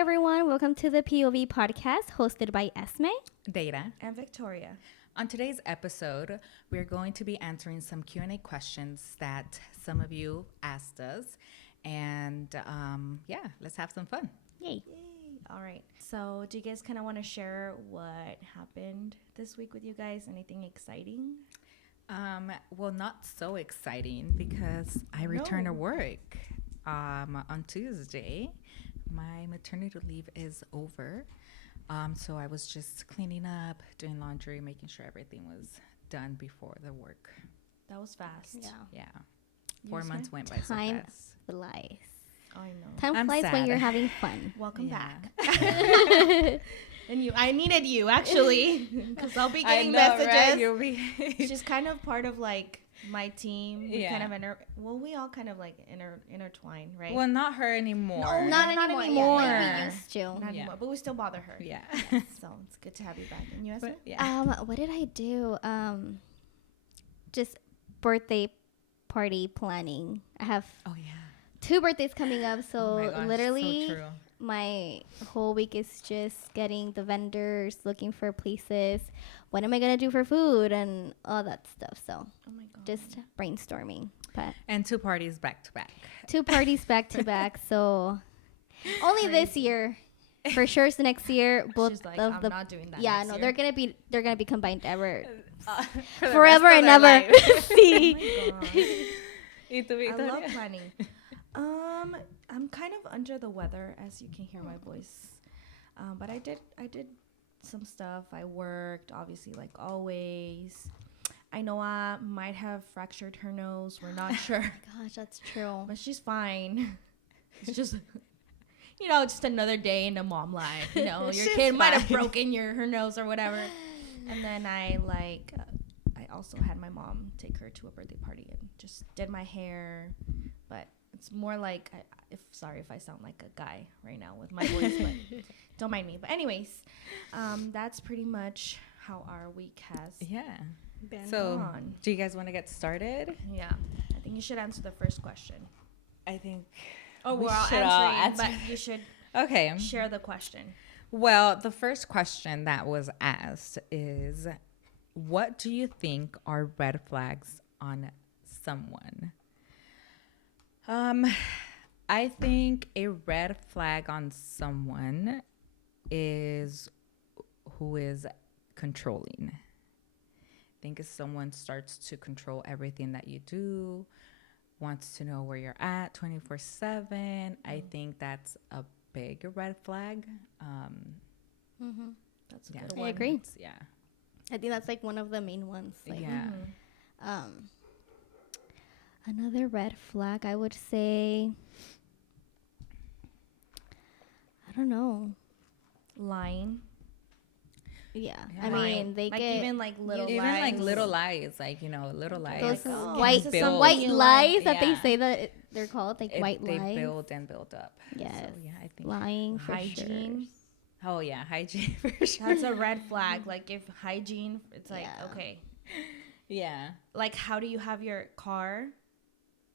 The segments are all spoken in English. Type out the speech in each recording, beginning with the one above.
everyone. Welcome to the POV podcast hosted by Esme. Data. And Victoria. On today's episode, we're going to be answering some Q&A questions that some of you asked us. And let's have some fun. Yay. Yay. All right. So do you guys kind of want to share what happened this week with you guys? Anything exciting? Well, not so exciting because I returned to work on Tuesday. My maternity leave is over. So I was just cleaning up, doing laundry, making sure everything was done before the work. That was fast. Yeah. 4 months went by so Time fast. flies. I know. Time I'm flies when sad. you're having fun. Welcome Yeah. back. And I needed you actually, because I'll be getting messages. Right? You'll be She's kind of part of like my team. We Yeah. kind of we all kind of like intertwine, right? Well, not her anymore. No, Not Not anymore. anymore. Yeah, like we used to. Not Yeah. anymore, but we still bother her. Yeah. So it's good to have you back. And you, Esme? But, yeah. What did I do? Just birthday party planning. I have Oh, yeah. 2 birthdays coming up, Oh so my gosh, literally so true. my whole week is just getting the vendors, looking for places. What am I gonna do for food and all that stuff? So Oh my god. just brainstorming. But And 2 parties back to back. 2 parties back to back. So only this year. For sure, it's next year. Both She's like, of I'm the not doing that. yeah, next no, year. they're gonna be combined ever, For the forever rest and of their ever. lives. Oh See. my god. ¿Y tú, I love Victoria? planning. I'm kind of under the weather, as you can hear my voice. But I did some stuff. I worked, obviously, like always. I know I might have fractured her nose. We're not sure, Gosh, that's true. but she's fine. It's just, just another day in a mom life. Your She's kid might have fine. broken her nose or whatever. And then I also had my mom take her to a birthday party and just did my hair. But it's more like, sorry if I sound like a guy right now with my voice, but don't mind me. But anyways, that's pretty much how our week has Yeah. been So, gone. do you guys want to get started? Yeah, I think you should answer the first question. I think. Oh, We we're all should all answering, answer. but you should Okay. share the question. Well, the first question that was asked is, what do you think are red flags on someone? I think a red flag on someone is who is controlling. I think if someone starts to control everything that you do, wants to know where you're at 24/7, I think that's a big red flag. Mm-hmm. That's a Yeah. good I one. agree. Yeah. I think that's like one of the main ones. Like, Yeah. Another red flag, I would say. I don't know. Lying. Yeah, Yeah. I mean they like get even like little Even lies. like little lies, little lies. those like, oh, white this is build. white something you lies like. that they Yeah. say that they're called like It- white they lies. build and build up. Yes, So, yeah, I think. lying for Hygiene. Oh yeah, hygiene for sure. That's a red flag. Like if hygiene, it's like Yeah. okay. Yeah. Like how do you have your car?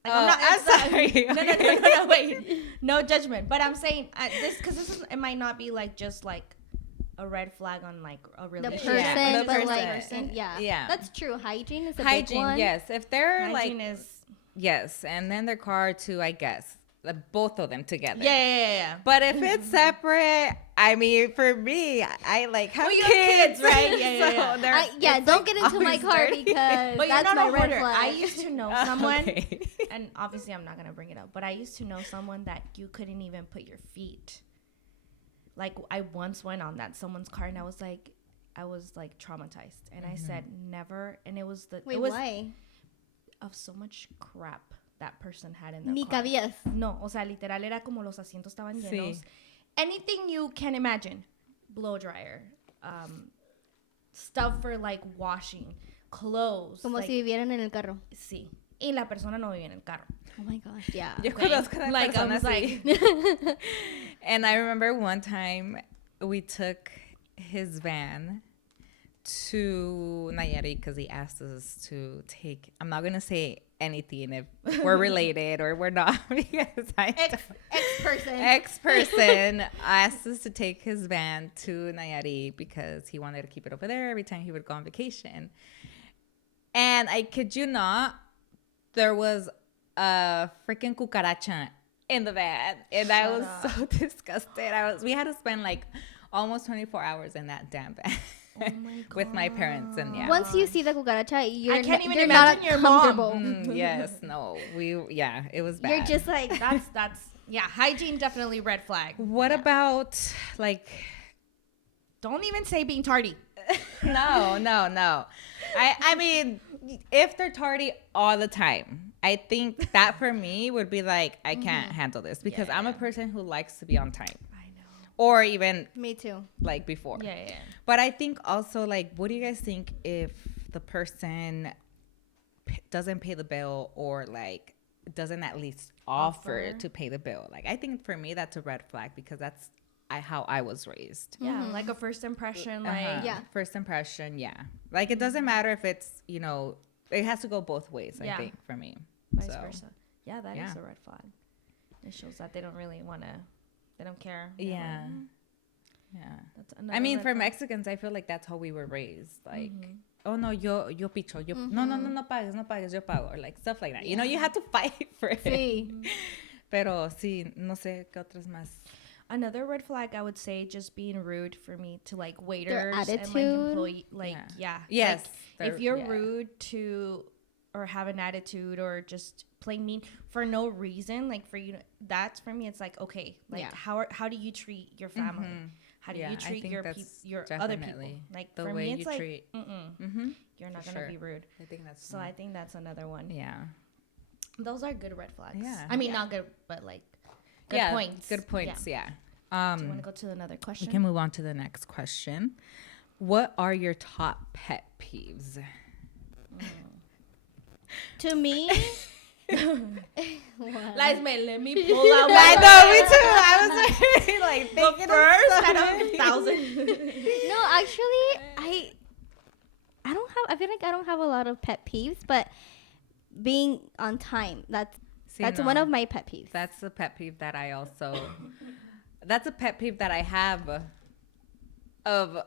Like, Oh, I'm it's not- sorry. No, wait. No judgment. But I'm saying it might not be like just like a red flag on like a the relationship. person, Yeah, the but person. like yeah, Yeah. that's true. Hygiene is a big Hygiene, one. yes. If they're Hygiene like is yes, and then their car too, I guess. Both of them together. yeah. But if it's separate, I mean, for me, I like have Well, you have kids, kids, right? right? Yeah. they're- it's, Don't like, get into my always car dirty. because But you're that's not my a red hoarder. flag. I used to know someone, Okay. and obviously I'm not gonna bring it up, but I used to know someone that you couldn't even put your feet. Like I once went on someone's car, and I was like traumatized, and I said never, and it was Wait, it was why? of so much crap that person had in their Ni car. cabías. No, o sea, literal era como los asientos estaban Sí. llenos. Anything you can imagine, blow dryer, stuff for like washing, clothes. Como like, si vivieran en el carro. sí. Y la persona no vivía en el carro. Oh my gosh, yeah. Yo Okay. conozco a Like, I persona was así. And I remember one time we took his van to Nayarit because he asked us to take, I'm not going to say anything if we're related or we're not. Because Ex-person. ex-person asked us to take his van to Nayarit because he wanted to keep it over there every time he would go on vacation. And I kid you not, there was a freaking cucaracha in the van, and I was so disgusted. We had to spend like almost 24 hours in that damn van. Oh my With my parents, and yeah. Once you see the cucaracha, I can't even you're imagine not your mom. comfortable. Yes, no, it was bad. You're just like, That's yeah, hygiene definitely red flag. What about like? Don't even say being tardy. No. I mean, if they're tardy all the time, I think that for me would be like, I can't handle this because I'm a person who likes to be on time. I know. Or even me too. like before. Yeah. But I think also, like, what do you guys think if the person doesn't pay the bill or like doesn't at least offer to pay the bill? Like, I think for me that's a red flag because that's how I was raised. Yeah, like a first impression, like Yeah. First impression, yeah. Like, it doesn't matter if it's, it has to go both ways, I think, for me. vice So, versa. Yeah, that is a red flag. It shows that they don't really want to. They don't care. you know, Yeah. like, Yeah. That's another I mean, red for flag. Mexicans, I feel like that's how we were raised. Like, oh, no, yo picho. No pagues, yo pago. Or like stuff like that. You know, you have to fight for it. Sí. Pero sí, no sé qué otras más. Another red flag, I would say, just being rude for me to like waiters and like attitude. employee, like Yes. Like, if you're yeah. rude to or have an attitude or just plain mean for no reason, like for you, that's for me. It's like, okay, like how do you treat your family? How do Yeah, you I treat think your that's your other people? definitely Like the for way me, it's you like treat. you're not For gonna sure. be rude. I think that's So I think that's another one. yeah. Those are good red flags. Yeah. I mean, Yeah. not good, but like good points. Good points. Yeah. Do you want to go to another We question? can move on to the next question. What are your top pet peeves? To me, Let me pull out. I know, me too. I was already, like thinking first out of of something. 1,000. no, actually, I don't have. I feel like I don't have a lot of pet peeves, but being on time. That's See, one no. of my pet peeves. That's a pet peeve that I also. That's a pet peeve that I have. Of.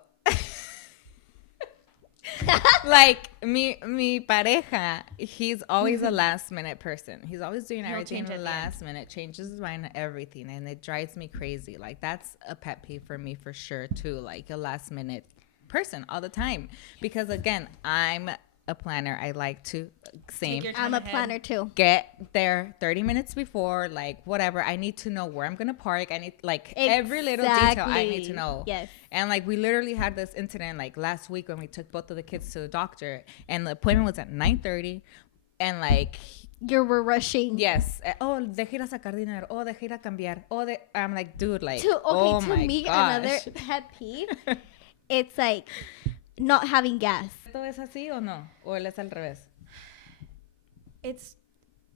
Like mi pareja, he's always a last minute person. He's always doing everything change at the last minute, changes his mind, everything, and it drives me crazy. Like, that's a pet peeve for me for sure too. Like, a last minute person all the time, because again, I'm a planner. I like to same your I'm time a ahead. planner too. get there 30 minutes before, like whatever. I need to know where I'm gonna park. I need like every little detail I need to Exactly. know. Yes. And like, we literally had this incident like last week when we took both of the kids to the doctor, and the appointment was at 9:30, and like, You were rushing. yes, oh, dejé ir a sacar dinero, oh, dejé ir a cambiar, oh, I'm like, dude, like, To oh to my me, gosh. another pet peeve. It's like not having gas. ¿Esto es así o no? ¿O él es al revés? It's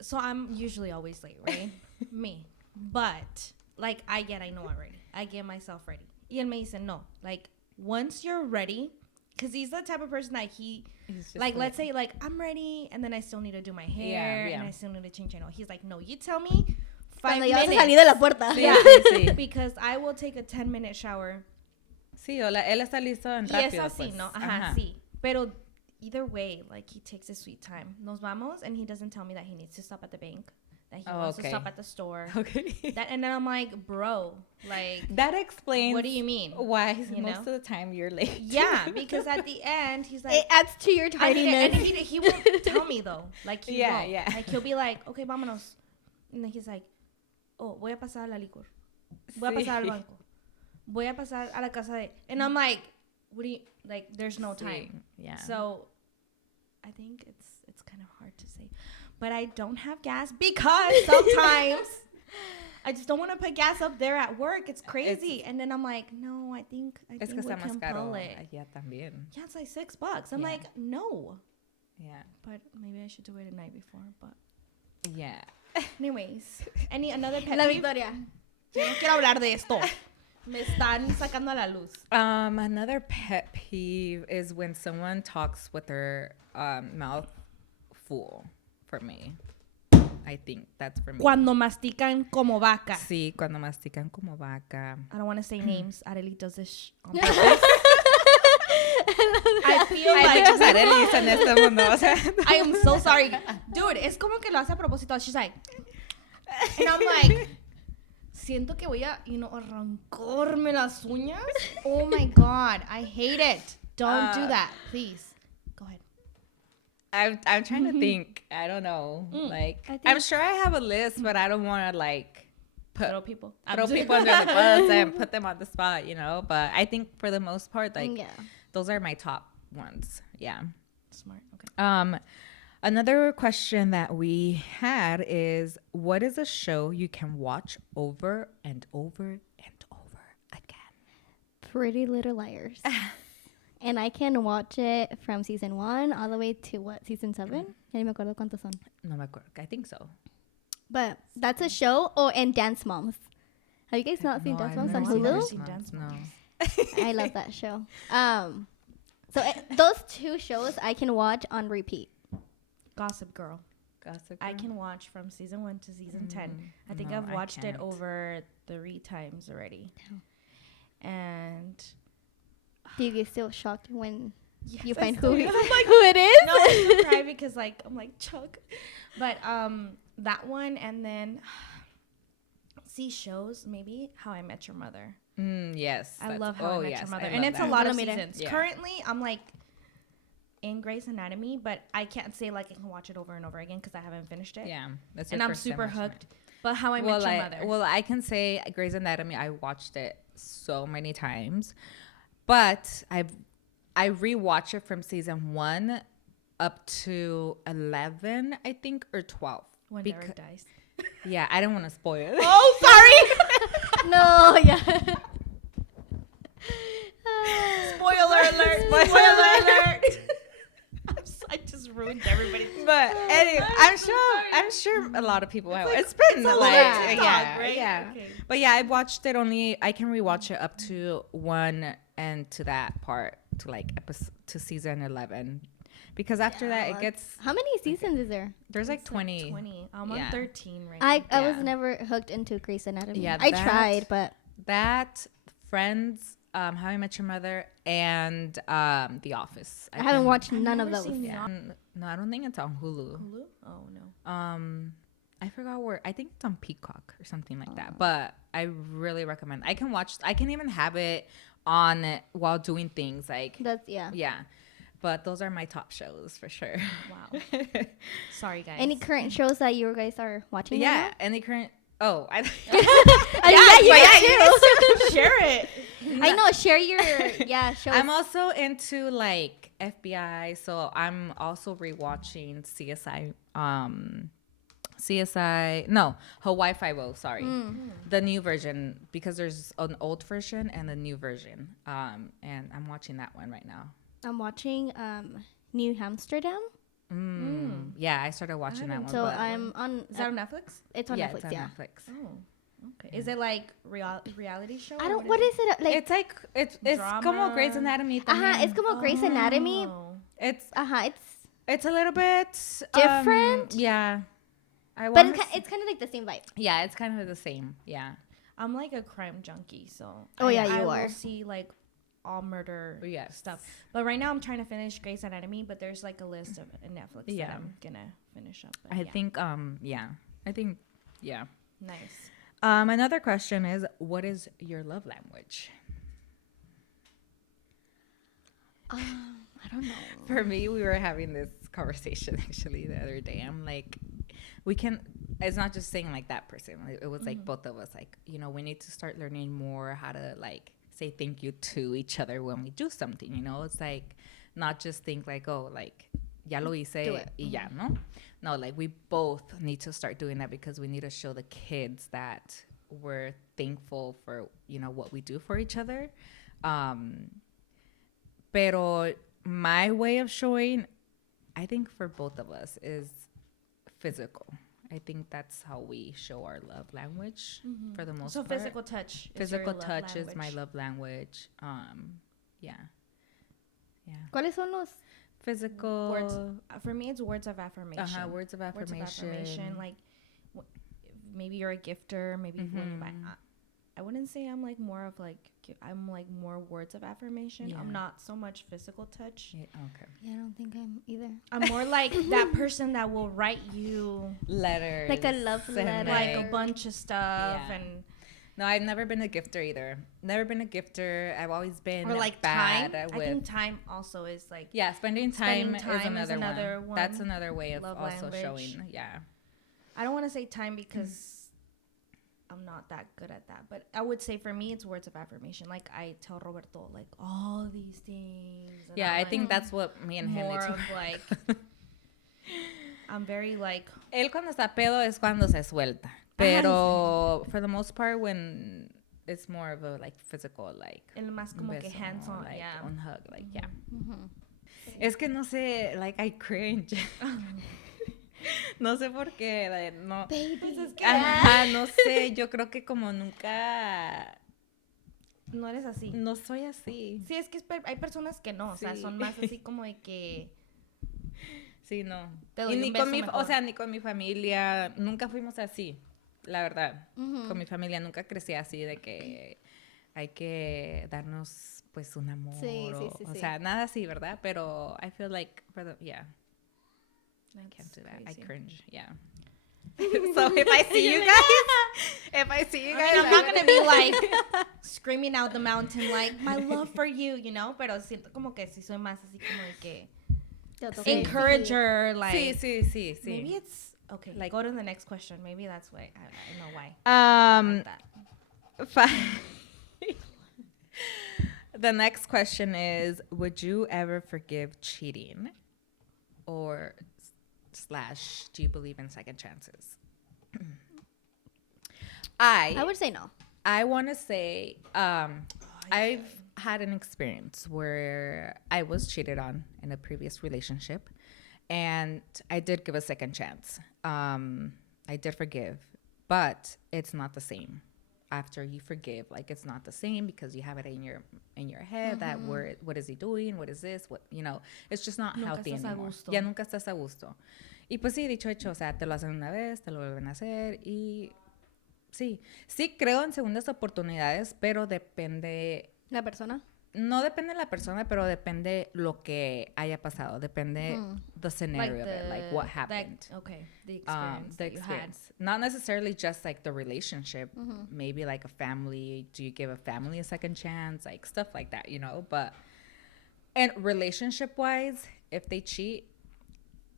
so I'm usually always late, right? Me. But like I know already. I get myself ready. Y él me dice, no. Like once you're ready, because he's the type of person that He's just like let's say like I'm ready and then I still need to do my hair yeah. and I still need to change channel. He's like, no, you tell me 5 Cuando ya vas a minutes. salir de la puerta. Sí, sí, sí. Because I will take a 10-minute shower. Sí, hola, él está listo en Y es rápido, así, pues. ¿no? Ajá, sí. Pero either way, like he takes his sweet time. Nos vamos and he doesn't tell me that he needs to stop at the bank, that he wants to stop at the store. Okay. And then I'm like, bro, like, That explains what do you mean? why You most know? of the time you're late. Yeah, because at the end he's like, It adds to your and tardiness. he won't tell me though. Like he Yeah, won't. yeah. Like he'll be like, okay, vámonos. And then he's like, oh, voy a pasar a la licor. Voy a Sí. pasar al banco. Voy a pasar a la casa de. And I'm like, what do you like? There's no time. Yeah. So I think it's kind of hard to say, but I don't have gas because sometimes I just don't want to put gas up there at work. It's crazy. And then I'm like, no, I think Es que we está más can caro pull it. allá también. Yeah, it's like $6. I'm Yeah. like, no, Yeah. but maybe I should do it the night before. But Yeah. anyways, another pet La peeve? Victoria. Yo no quiero hablar de esto. Me están sacando a la luz. Another pet peeve is when someone talks with their mouth full. for me. I think that's for me. Cuando mastican como vaca. Sí, cuando mastican como vaca. I don't want to say names. Arely does this on purpose. I feel Hay like muchos Arelis en este mundo. O sea, I am so sorry. Dude, es como que lo hace a propósito. She's like, and I'm like, siento que voy a, arrancarme las uñas. Oh my God. I hate it. Don't do that. Please. Go ahead. I'm trying to think. I don't know. Like, I think- I'm sure I have a list, but I don't want to like Throw people. throw people under the bus and put them on the spot, But I think for the most part, like, Yeah. those are my top ones. Yeah. Smart. Okay. Another question that we had is, what is a show you can watch over and over and over again? Pretty Little Liars. And I can watch it from season 1 all the way to season 7? Ya ni me acuerdo cuántos son. No me acuerdo. I think so. But that's a show. Oh, and Dance Moms. Have you guys not seen No, Dance I've Moms on never Hulu? Hulu? seen Dance No. Moms. I love that show. Those two shows I can watch on repeat. Gossip Girl. Gossip I Girl? can watch from season 1 to season 10. I think no, I've I watched it can't. over 3 times already. And Do you get still shocked when yes, you I find still who, do. who it is? No, I still cry because I'm like Chuck. But that one, and then see shows, maybe How I Met Your Mother. Yes. I that's- love How I Met yes, Your Mother, I and love it's that. a lot of Solo mire. seasons. Yeah. Currently, I'm like in Grey's Anatomy, but I can't say like I can watch it over and over again because I haven't finished it. Yeah. That's And your I'm first time super watching it. hooked. But How I Met Your Mother. Well, I can say Grey's Anatomy, I watched it so many times, but I rewatched it from season 1 up to 11, I think, or 12. when Becau- Derek dies. Yeah, I don't want to spoil it. Oh, sorry. No, yeah. Spoiler alert. Spoiler alert. I just ruined everybody's. But anyway, I'm sure a lot of people have. It's been a like, little TikTok, yeah, right? yeah. Okay. But yeah, I watched it only. I can rewatch it up to 1 and to that part to like to season 11, because after that it gets How many seasons is there? there's like It's 20. 20. I'm Yeah. on 13 right I now. was Yeah. never hooked into Grey's Anatomy. Yeah, I that- tried, but That Friends, How I Met Your Mother, and The Office. I haven't can- watched I've none of never those. seen Yeah. No, I don't think it's on Hulu. Hulu? Oh no. I forgot where. I think it's on Peacock or something like that. But I really recommend. I can even have it on while doing things like That's yeah. yeah. But those are my top shows for sure. Wow. Sorry guys. Any current shows that you guys are watching? Yeah, right and the current. Oh, I. now? you share it. I know. Share your shows. I'm also into like FBI, so I'm also rewatching CSI. Hawaii Five-O. Sorry, the new version, because there's an old version and a new version. And I'm watching that one right now. I'm watching New Amsterdam. Yeah, I started watching that one. So but I'm on. Is that on Netflix? It's on yeah, Netflix. it's on Yeah. Netflix. Oh. Okay. Is it like reality show? I or don't. What is it like? It's like it's como Grey's Drama. Anatomy. It's como Grey's Anatomy. Oh. It's It's a little bit different? Yeah, but it's kind of like the same vibe. yeah, it's kind of the same. Yeah. I'm like a crime junkie, so Oh, yeah, I you will are. see like all murder Yes. stuff. But right now I'm trying to finish Grey's Anatomy, but there's like a list of Netflix Yeah. that I'm gonna finish up. But I yeah. think yeah. Nice. Another question is, what is your love language? I don't know. For me, we were having this conversation actually the other day. I'm like, it's not just saying like that person. It was like both of us, like, we need to start learning more how to like say thank you to each other when we do something, It's like, not just think like, oh, like, ya lo hice Do it. y ya, no? No, like, we both need to start doing that because we need to show the kids that we're thankful for, what we do for each other. Pero my way of showing, I think for both of us, is physical. I think that's how we show our love language for the most So part. physical touch. Physical is your touch love is my language. love language. Yeah. ¿Cuáles son los? physical. Words. For me, it's words of affirmation. Words of affirmation. Like, maybe you're a gifter. Maybe when you buy. I wouldn't say I'm like more of like I'm like more words of affirmation. Yeah. I'm not so much physical touch. Yeah, okay. Yeah, I don't think I'm either. I'm more like that person that will write you Letters. Like a love and, letter. like a bunch of stuff Yeah. and No, I've never been a gifter either. Never been a gifter. I've always been or like bad time. with. I think time also is like Yeah, spending time is another one. That's one. another way of Love also language. showing. Yeah. I don't want to say time because I'm not that good at that, but I would say for me it's words of affirmation. Like I tell Roberto like all these things. And Yeah, I'm I like, think that's what me and him more need to of like I'm very like Él cuando está pedo es cuando se suelta. Pero for the most part when it's more of a like physical like el más como que beso, hands on, like yeah. un hug, like yeah. Mm-hmm. Es que no sé, like I cringe. No sé por qué, like, no. Baby. Pues es que Ajá, no sé, yo creo que como nunca no eres así. no soy así. Sí, es que hay personas que no, o sea, Sí. son más así como de que Sí, no. Te Y doy ni un con beso mi, o mejor. sea, ni con mi familia, nunca fuimos así, la verdad. Mm-hmm. Con mi familia nunca crecí así de que hay que darnos pues un amor Sí, sí, sí, o sí. sea, nada así, ¿verdad? Pero I feel like yeah, That's can't do that. crazy. I cringe, yeah. So if I see you guys, I mean, I'm not gonna be like screaming out the mountain like my love for you, you know, pero siento como que sí soy más así como de que encourager, like sí. maybe it's okay. Like- Go to the next question. Maybe that's why I know why. Um, Like that. The next question is: would you ever forgive cheating, or / do you believe in second chances? I would say no. I want to say I've had an experience where I was cheated on in a previous relationship, and I did give a second chance. I did forgive, but it's not the same. After you forgive, like it's not the same because you have it in your head that what is he doing? What is this? What it's just not Nunca healthy estás a anymore. gusto. Ya nunca estás a gusto. Y pues sí, dicho hecho, o sea, te lo hacen una vez, te lo vuelven a hacer y sí creo en segundas oportunidades, pero depende, La persona. no depende de la persona, pero depende lo que haya pasado, depende the scenario of it, like what happened. The experience. The that you had. experience, not necessarily just like the relationship, maybe like a family. Do you give a family a second chance, like stuff like that, but and relationship wise, if they cheat,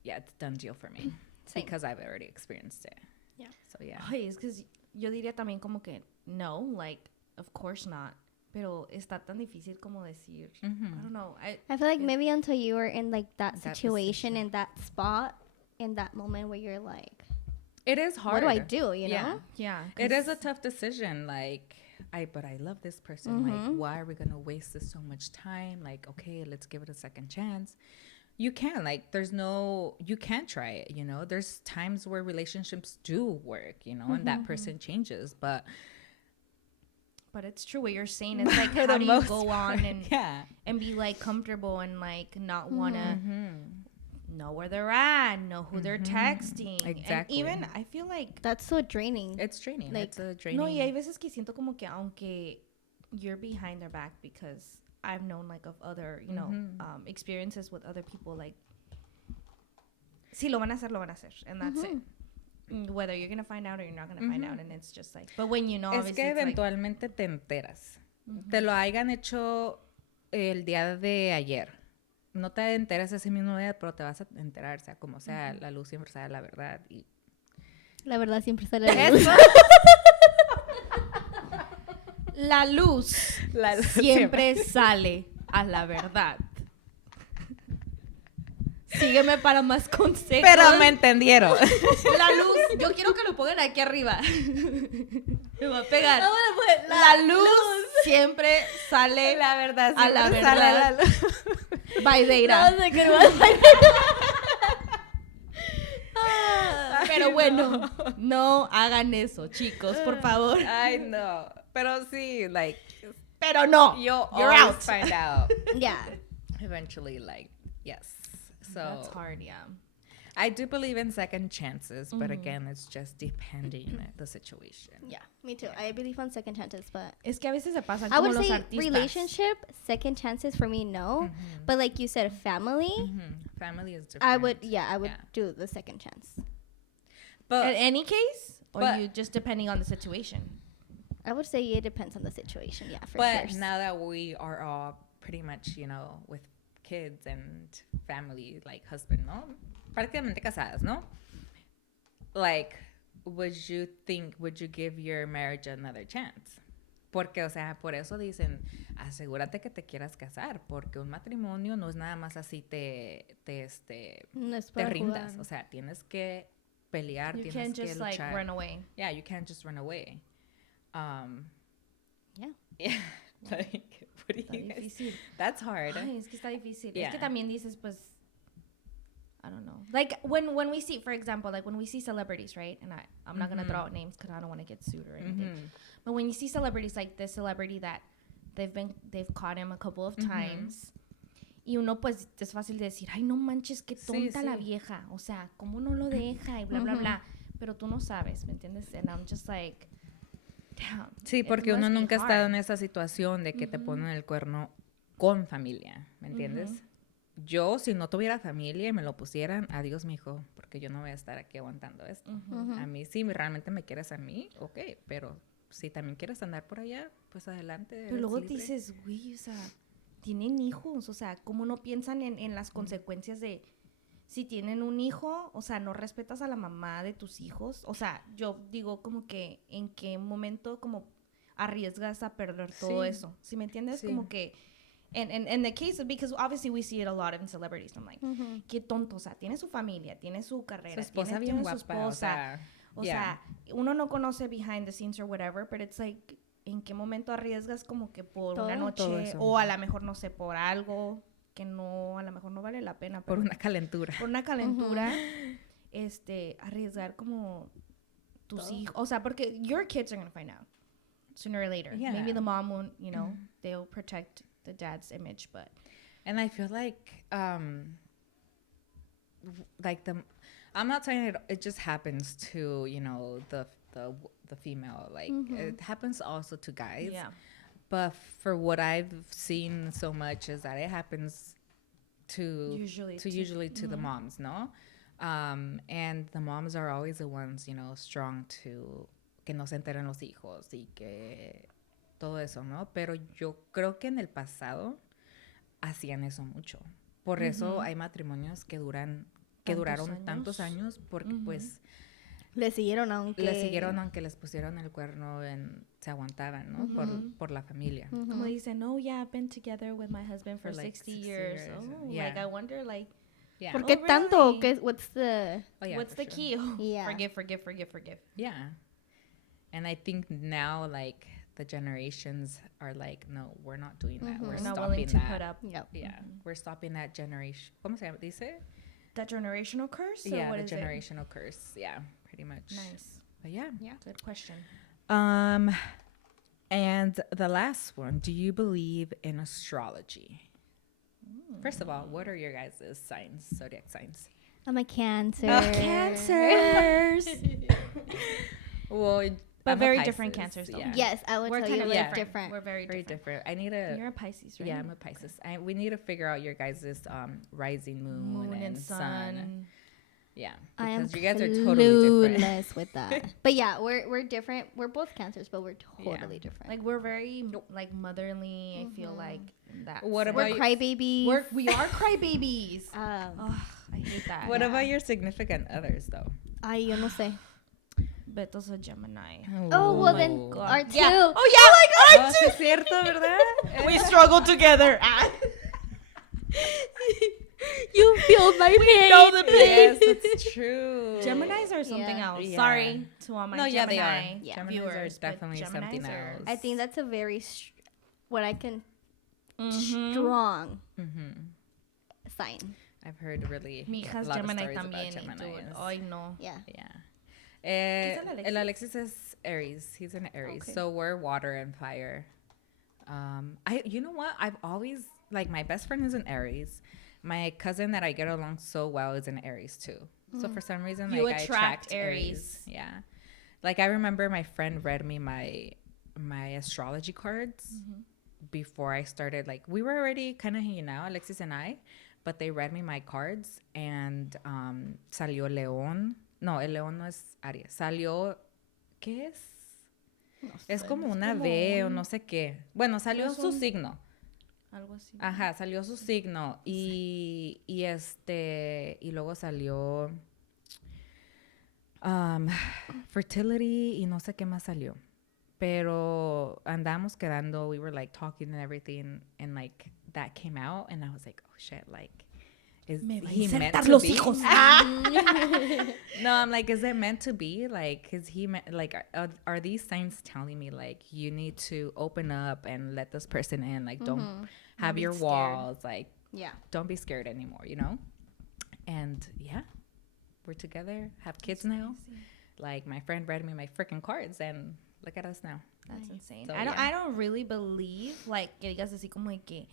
yeah, it's a done deal for me. Same. Because I've already experienced it. Yeah. So yeah. Ay, es que yo diría también como que no, like of course not. Pero está tan difícil como decir. I don't know. I feel like maybe until you were in like that That situation, position. in that spot, in that moment where you're like, It is hard. what do I do? You Yeah. know? Yeah. It is a tough decision. Like, but I love this person. Like, why are we gonna waste this so much time? Like, okay, let's give it a second chance. You can, like, you can try it, There's times where relationships do work, and that person changes. But it's true what you're saying. It's like for how the do you most go part, on and yeah. and be like comfortable and like not wanna know where they're at, know who they're texting. And Exactly. even I feel like That's so draining. It's draining. Like, It's a draining. no, y hay veces que siento como que aunque you're behind their back because I've known like of other, experiences with other people like si lo van a hacer, and that's it. Whether you're gonna find out or you're not gonna find out, and it's just like, but when you know, Es obviously, que it's like, eventualmente te enteras. Te lo hayan hecho el día de ayer. No te enteras ese mismo día, pero te vas a enterar, sea como sea, la luz siempre sale la verdad. Y La verdad siempre sale a la luz. la luz la luz siempre sale a la verdad. Sígueme para más consejos. Pero me entendieron. La luz, yo quiero que lo pongan aquí arriba. Me va a pegar. La luz siempre sale La verdad a la siempre sale a la verdad. luz. Baideira. Pero bueno, no hagan eso, chicos, por favor. Ay, no. Pero sí, like, Pero no, you'll you're always out. find out. Yeah. Eventually, like, yes. So That's hard, yeah. I do believe in second chances, but again, it's just depending the situation. Yeah, me too. I believe on second chances, but Es que a veces se pasan I como would los say artistas. relationship, second chances for me, no. But like you said, family, Family is different. I would Yeah. do the second chance. But In any case, or but- you just depending on the situation. I would say it depends on the situation. Yeah, for but sure. now that we are all pretty much, with kids and family, like husband, ¿no? Prácticamente casadas, ¿no? Like, would you give your marriage another chance? Porque, o sea, por eso dicen, asegúrate que te quieras casar, porque un matrimonio no es nada más así No es te para rindas. jugar. O sea, tienes que pelear, You tienes can't que just like luchar. run away. Yeah, you can't just run away. Yeah. Yeah. Like, what do Está you guys? difícil. That's hard. Ay, es que está difícil. Yeah. Es que también dices, pues, I don't know. Like when we see, for example, like when we see celebrities, right? And I'm not gonna throw out names because I don't want to get sued or anything. But when you see celebrities like this celebrity that they've caught him a couple of times, y uno pues es fácil de decir, ay no manches, qué tonta la vieja, o sea, cómo no lo deja y bla bla bla. Pero tú no sabes, ¿me entiendes? And I'm just like, damn. Sí, it porque uno must be nunca ha estado hard. en esa situación de que te ponen el cuerno con familia, ¿me entiendes? Yo, si no tuviera familia y me lo pusieran, adiós, mijo, porque yo no voy a estar aquí aguantando esto. A mí, si realmente me quieres a mí, ok, pero si también quieres andar por allá, pues adelante. Pero eres luego libre. dices, güey, o sea, tienen hijos, o sea, ¿cómo no piensan en las consecuencias de si tienen un hijo? O sea, no respetas a la mamá de tus hijos. O sea, yo digo como que en qué momento como arriesgas a perder todo Sí. eso. ¿Sí me entiendes? Sí. Como que en the case of, because obviously we see it a lot in celebrities. I'm like, qué tonto, o sea, tiene su familia, tiene su carrera, Su esposa tiene bien su guapa, esposa. O sea, uno no conoce behind the scenes or whatever, but it's like, ¿en qué momento arriesgas como que por Todo. una Todo noche eso. o a lo mejor, no sé, por algo que no, a lo mejor no vale la pena? por Pero una calentura. por una calentura, arriesgar como tus Todo. hijos. O sea, porque your kids are going to find out sooner or later. Yeah. Maybe the mom won't, they'll protect the dad's image, but... And I feel like I'm not saying it just happens to, the female. Like, it happens also to guys. Yeah. But for what I've seen so much is that it happens to Usually to the moms, no? And the moms are always the ones, strong to que no se enteren los hijos y que todo eso, ¿no? Pero yo creo que en el pasado hacían eso mucho. Por eso hay matrimonios que duraron tantos años porque pues Le siguieron aunque... aunque les pusieron el cuerno, se aguantaban, ¿no? Por la familia. Como dicen, no, yeah, I've been together with my husband for like 60 60 years. years, Oh, yeah. like I wonder, like, Yeah. ¿Por qué Oh, tanto? really? What's the... Oh, yeah, what's for the sure. key? Oh, Yeah. Forgive. Yeah. And I think now, like, the generations are like, no, we're not doing that. We're We're not stopping willing to that. put up Yep. Yeah, we're stopping that generation. ¿Cómo se llama? Dice? that generational curse. Or Yeah, what the is it? generational curse. Yeah, pretty much. Nice. But yeah. Good question. And the last one, do you believe in astrology? First of all, what are your guys' signs, zodiac signs? I'm a Cancer. Cancers. Well, But I'm a very different Pisces, cancers, though. Yeah. Yes, I would We're tell kind you of like different. different. We're very Very different. different. I need to. You're a Pisces, right? Yeah, I'm a Pisces. We need to figure out your guys' rising moon, and sun. Yeah, I am because you guys are totally different. clueless with that. But yeah, we're different. We're both Cancers, but we're totally different. Like we're very like motherly. I feel like in that. What sense. we're about you? crybabies. We are crybabies. Um, I hate that. What about your significant others, though? ay, yo no sé. Beto's a Gemini. Oh, well my then God. our two. Yeah. Oh yeah. Oh, sí es cierto, ¿verdad? We struggle together. You feel my pain. know the Yes, it's true. Geminis are something Yeah. else. Yeah. Sorry to all my No, yeah, they are. Gemini Yeah. Geminis viewers. are definitely but something Geminis are- else. I think that's a very what I can Mhm. strong Mm-hmm. sign. I've heard really Mi hija a es lot of Gemini stories about también. Y Geminis. dude, ay, no. Yeah. Yeah. ¿Qué es el El Alexis is Aries. He's an Aries. Okay. So we're water and fire. You know what? I've always, like, my best friend is an Aries. My cousin that I get along so well is an Aries too. So for some reason, You like I attract attract Aries. Yeah. Like I remember my friend read me my astrology cards before I started. Like we were already kind of hanging out, Alexis and I, but they read me my cards and salió León. No, el León no es Aries. Salió, ¿qué es? Es como una V o no sé qué. Bueno, salió es su un- signo. Algo así. Ajá, salió su signo y luego salió fertility y no sé qué más salió. Pero andamos quedando, we were like talking and everything, and like that came out, and I was like, oh shit, like, is Me va a he meant insertar to los be? hijos. No, I'm like, is it meant to be? Like, is he meant, like, are these signs telling me like you need to open up and let this person in? Like, don't have be your scared. walls. Like, Yeah. don't be scared anymore, you know? And yeah, we're together, have kids now. Like, my friend read me my freaking cards, and look at us now. That's insane. So, I don't. yeah. I don't really believe like que digas así como de que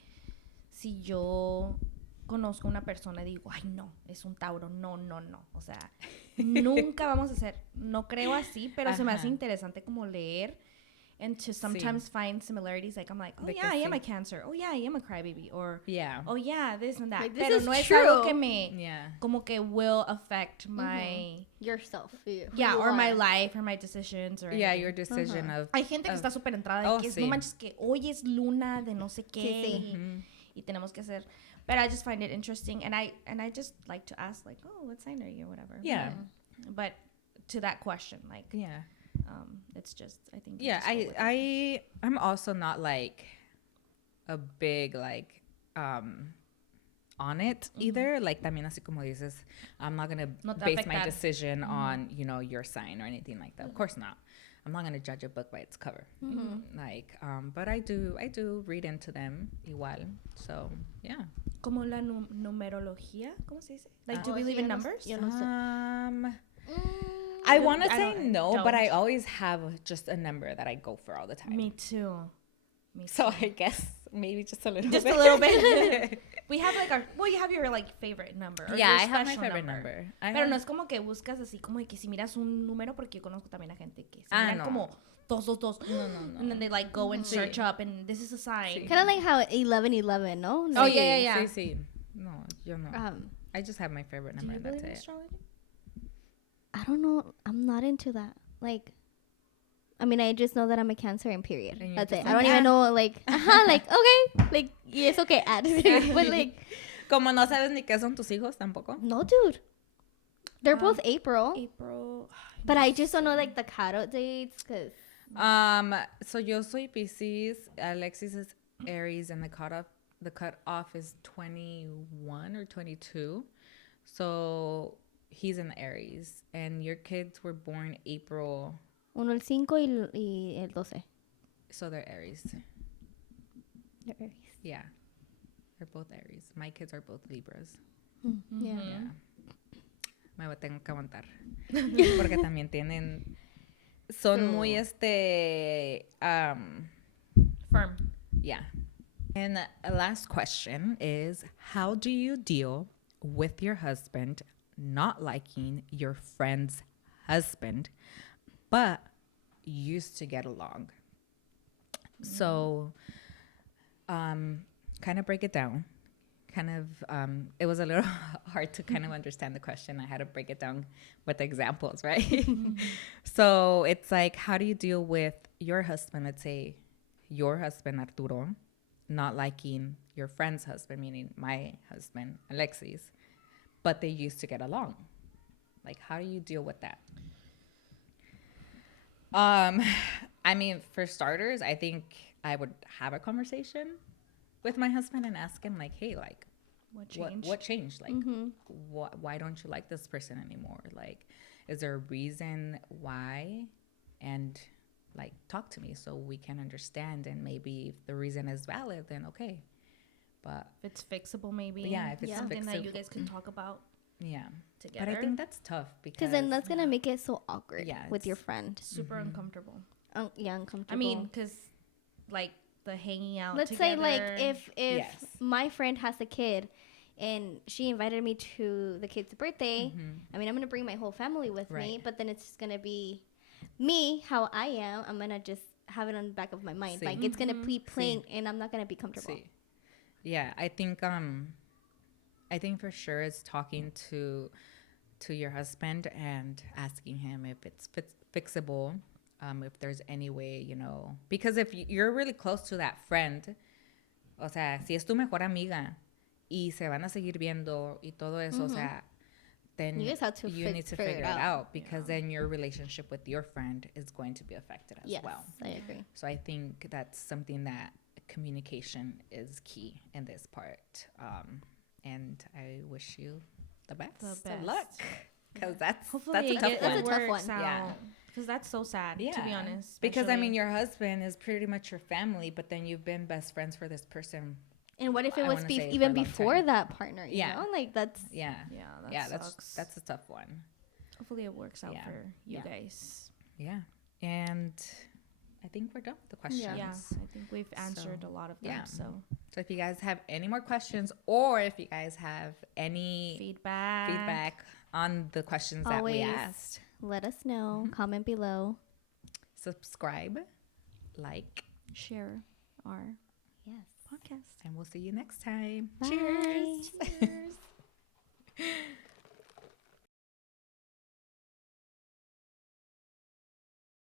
si yo conozco una persona y digo, ay no, es un Tauro, no, no, no. O sea, nunca vamos a ser. No creo así, pero se me hace Ajá. interesante como leer and to sometimes find similarities. Like I'm like, oh De que yeah, I am sí. a Cancer. Oh yeah, I am a crybaby. Or Yeah. oh yeah, this and that. Like, this pero is no es true. algo que me Yeah. como que will affect my Yourself. Who yeah you or my are. life or my decisions or Yeah, anything. your decision of. Hay gente que está súper entrada de Oh, que sí. no manches que hoy es luna de no sé qué Sí, sí. y tenemos que hacer. But I just find it interesting and I just like to ask like, oh, what sign are you or whatever. Yeah. But to that question, like, Yeah. it's just I think. you Yeah, just go with it. I'm also not like a big like on it either. Like también así como dices, I'm not gonna No te base my afectar. decision on, you know, your sign or anything like that. Of course not. I'm not gonna judge a book by its cover. Like, but I do read into them igual. So yeah. Como la numerología, ¿cómo se dice? Like, do Oh, we believe sí, in yo no- numbers? yo no sé. I want to I say don't- no, but I don't. always have just a number that I go for all the time. Me too. Me So I guess maybe just a little Just bit. a little bit. We have like you have your like favorite number. Or Yeah, your I have my special favorite number. I Pero have- no es como que buscas así como de que si miras un número, porque yo conozco también a gente que se Ah, miran no. como 222. No. And then they like go and Sí. search up and this is a sign. Sí. Kind of like how 11:11, no? Oh, Like, yeah, yeah. Sí, sí. No, yo no. I just have my favorite Do number you and that's believe in it. astrology? I don't know. I'm not into that. Like, I mean, I just know that I'm a Cancer and period. And you're That's just it. I like, don't even know, like, like, okay. Like, yeah, it's okay. Add. But, like, Como no sabes ni qué son tus hijos tampoco. no, dude. They're both April. April. But I just don't know, like, the cutout dates. Because, So yo soy Pisces, Alexis is Aries, and the cutoff is 21 or 22. So he's an Aries, and your kids were born April, uno el 5 y el 12. so they're Aries. They're Aries. Yeah, they're both Aries. My kids are both Libras. Yeah. Yeah. Me tengo que aguantar. Porque también tienen. Son muy Firm. Yeah. And the last question is, how do you deal with your husband not liking your friend's husband, but used to get along? So, kind of break it down. It was a little hard to kind of understand the question. I had to break it down with examples, right? So it's like, how do you deal with your husband, let's say your husband, Arturo, not liking your friend's husband, meaning my husband, Alexis, but they used to get along? Like, how do you deal with that? I mean, for starters, I think I would have a conversation with my husband and ask him, like, hey, like, What changed? what changed? Like, why don't you like this person anymore? Like, is there a reason why? And like, talk to me so we can understand. And maybe if the reason is valid, then okay. But If it's fixable, maybe. yeah, if it's Yeah. something that you fixable- guys can talk about yeah. together. But I think that's tough because Because then that's going to make it so awkward Yeah, with your it's- friend. super uncomfortable. Yeah, uncomfortable. I mean, because like the hanging out. let's say, like, together- if Yes. my friend has a kid and she invited me to the kid's birthday. I mean, I'm gonna bring my whole family with me, Right. but then it's just gonna be me how I am. I'm gonna just have it on the back of my mind, Sí. like it's gonna be playing, and I'm not gonna be comfortable. Sí. Yeah, I think for sure it's talking to your husband and asking him if it's fixable, if there's any way, because if you're really close to that friend, o sea, si es tu mejor amiga y se van a seguir viendo y todo eso, o sea, then You guys have to you need to figure figure it it out. out, because then your relationship with your friend is going to be affected as Yes, well. I agree. So I think that's something that communication is key in this part. And I wish you the best, The of best. luck, because that's Hopefully a it, tough get, one. it That's a tough works one. Yeah. out. Because that's so sad, to be honest. Because I mean, especially- your husband is pretty much your family, but then you've been best friends for this person. And what if it I was wanna say for even a long before time. that partner? You Yeah. know, like that's Yeah, yeah, that sucks. that's a tough one. Hopefully it works out Yeah. for you Yeah. guys. Yeah, and I think we're done with the questions. Yeah, I think we've answered So, a lot of them. yeah. So So if you guys have any more questions, or if you guys have any feedback on the questions that we Always. asked, let us know. Comment below. subscribe, like, share our Yes. podcast. and we'll see you next time. Bye. Cheers.